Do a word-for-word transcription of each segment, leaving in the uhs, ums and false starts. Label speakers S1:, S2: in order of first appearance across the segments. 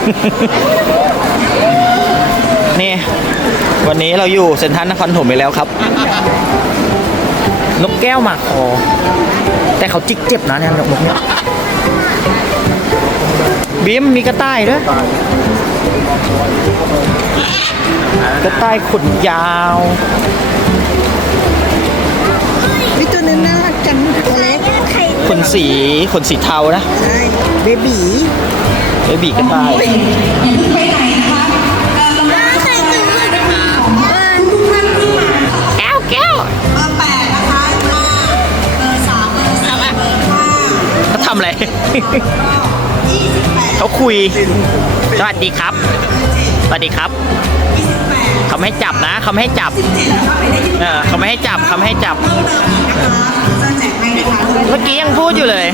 S1: นี่วันนี้เราอยู่เซ็นทรัลนครปฐมไปแล้วครับนกแก้วหมากคอแต่เขาจิกเจ็บนะเนี่ยนกเนี่ยบีมมีกระต่ายด้วยกระต่ายขนยาว
S2: วิตัวนึงน่ารักจังตัวเล็ก
S1: ขนสีขนสีเทานะ
S2: ใช่เบบี
S1: เบบีกระต่ายแก้วแก้ว
S2: เบอร์แปดนะคะเบอร์สามเบอร์สี่เบอร์ห้า
S1: เขาทำอะไรเขาคุยสวัสดีครับสวัสดีครับเขาไม่ให้จับนะเขาไม่ให้จับเออเขาไม่ให้จับเขาไม่ให้จับเมื่อกี้ยังพูดอยู่เลย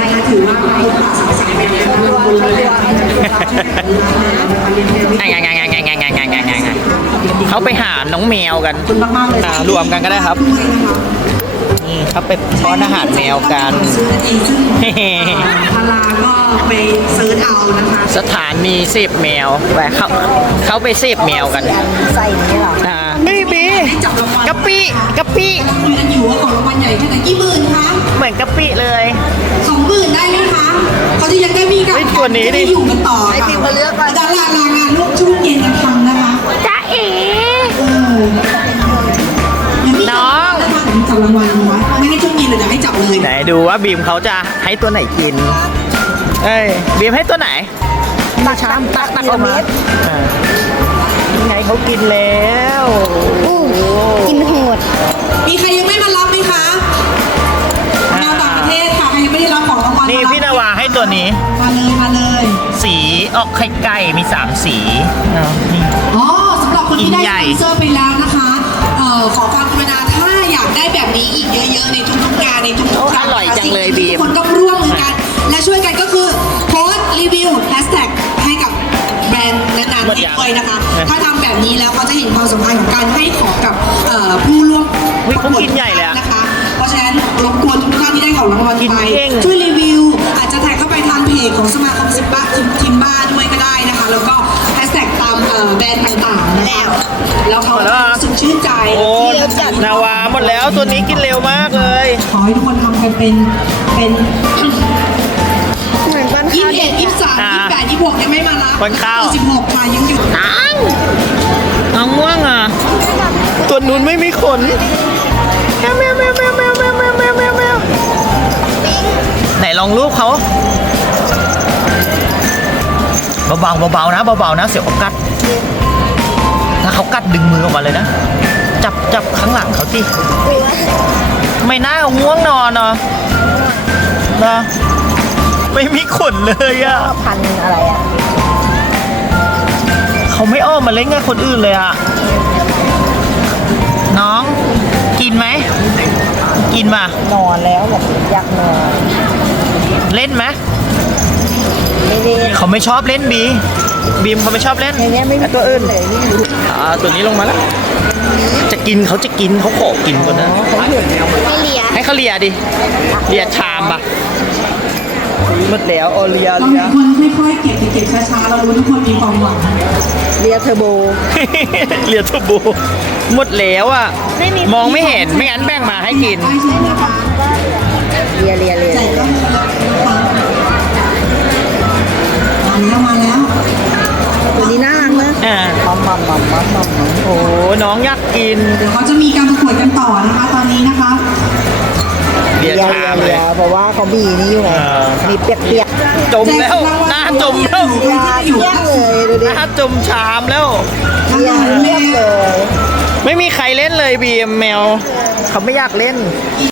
S1: เขาไปหาน้องแมวกันรวมกันก็ได้ครับนี่เขาไปป้อนอาหารแมวกัน
S2: พาราก็ไปเซิร์ชเอานะคะ
S1: สถานีเสพแมวไปเขาเขาไปเสพแมวกัน
S2: ใส่นี้หรอ
S1: อ่าไม่มีกะปิกะปิ
S2: คุยกันอยู่ว่าของรางวัลใหญ่แค่ไหนกี่หมื่นคะ
S1: เหมือนกะปิเลย
S2: สองหมื่นได้ไหมคะเขาจะยังได้มีกับ
S1: ตัวนี้ดิ
S2: อยู่กันต่อให้พิมพ์มาเลือกดาราลางานลูกช่วงเย็นกันทำนะคะ
S1: จ้าเอ๋น้อง
S2: จับรางวัลวะไม่ให้ช่วงเย็นเลยจะให้จับเลย
S1: ไหนดูว่าบีมเขาจะให้ตัวไหนกินเอ้ยบีมให้ตัวไหนตักชามตักตักออกมายังไงเขากินแล้ว
S2: กินโหดมีใครยังไม่มารับไหมคะมาต่างประเทศค่ะใครยังไม่ได้รับของรางวัล
S1: นี่พี่นาวาให้ตัวนี้
S2: มาเลยมาเลย
S1: สีออกไข่ไก่มีสามสี
S2: อ๋อสำหรับคนที่ได้สปอนเซอร์ไปแล้วนะคะเอ่อขอความกรุณาถ้าอยากได้แบบนี้อีกเยอะๆในทุกๆงานในทุกๆครั้ง
S1: อร่อยจังเลยบีม
S2: คนต้องร่วมมือกันและช่วยกันก็คือโพสต์รีวิวแฮชแท็กให้กับแบรนด์นั้นๆด้วยนะคะถ้าทำแบบนี้แล้วเขาจะเห็นความสำคัญของการให้ของกับผู้ร่วม
S1: ประกวด
S2: นะคะเพราะฉะนั้นรบกวนทุกท่านที่ได้ของรางวัลไปช่วยรีวิวอาจจะแท็กเข้าไปทางเพจของสมาคมซิมบ้าทิมบ้าด้วยก็ได้นะคะแล้วก็แฮชแท็กตามแบรนด์ต่างๆนะคะแล้วเขาสุดชื่นใจ
S1: โอ้นาวาหมดแล้วตัวนี้กินเร็วมากเลย
S2: ขอให้ทุกคนทำกันเป็นเป็นเหมือนวันยี่สิบเอ็ดยี่สิบสามยี่สิบแปดยี่สิบหกยังไม่มารับ
S1: วันข้าว
S2: สิบหกค่ะยังอยู่
S1: น้องน้องม่วงอ่ะตัวนู้นไม่มีขนแมวแมวแมวแมวแมวแมวแมวแมวแมวแมวไหนลองรูปเขาเบาๆเบาๆนะเบาๆนะเสียวเขากัดถ้าเขากัดดึงมือออกมาเลยนะจับจับข้างหลังเขาที่ไม่น่าง่วงนอนเนาะนะไม่มีขนเลยอะ
S2: พันอะไรอะ
S1: เขาไม่อ้อมมาเล่นกับคนอื่นเลยอะน้องกินไหมกินมาน
S2: อนแล้วแบบอยากนอน
S1: เล่นไหม
S2: ไม่เล่น
S1: เขาไม่ชอบเล่นบีบีมเขาไม่ชอบเล่นตัวอื่นอ่าตัวนี้ลงมาแล้วจะกินเขาจะกินเขาขอกินก่อนนะ
S2: ให้เลีย
S1: ให้เขาเลียดิเลียชามปะหมดแล้วโอเลีย
S2: เราเป็นคนค่อยๆเก็บเก็บช้าๆเรารู้ทุกคนมีความหวังเลียเทอร์โบ
S1: เลียเทอร์โบหมดแล้วอ่ะมองไม่เห็นไม่งั้นแบ่งมาให้กิน
S2: เลียเลียเลียมาแล้วมาแล้วตัวนี้น่ารักนะ
S1: อ่า
S2: มัมมัมมัมมัมมัม
S1: โอ้น้องอยากกิน
S2: เดี๋ยวเขาจะมีการประกวดกันต่อนะคะตอนนี้นะคะ
S1: เลียชามเลย
S2: เพราะว่าเขาบีนี่อยู่ไงมีเปียก
S1: ๆจมแล้วหน้าจมแล้วหน้าจมชามแล้ว
S2: เลียเลย
S1: ไม่มีใครเล่นเลยบีมแมวเขาไม่อยากเล่น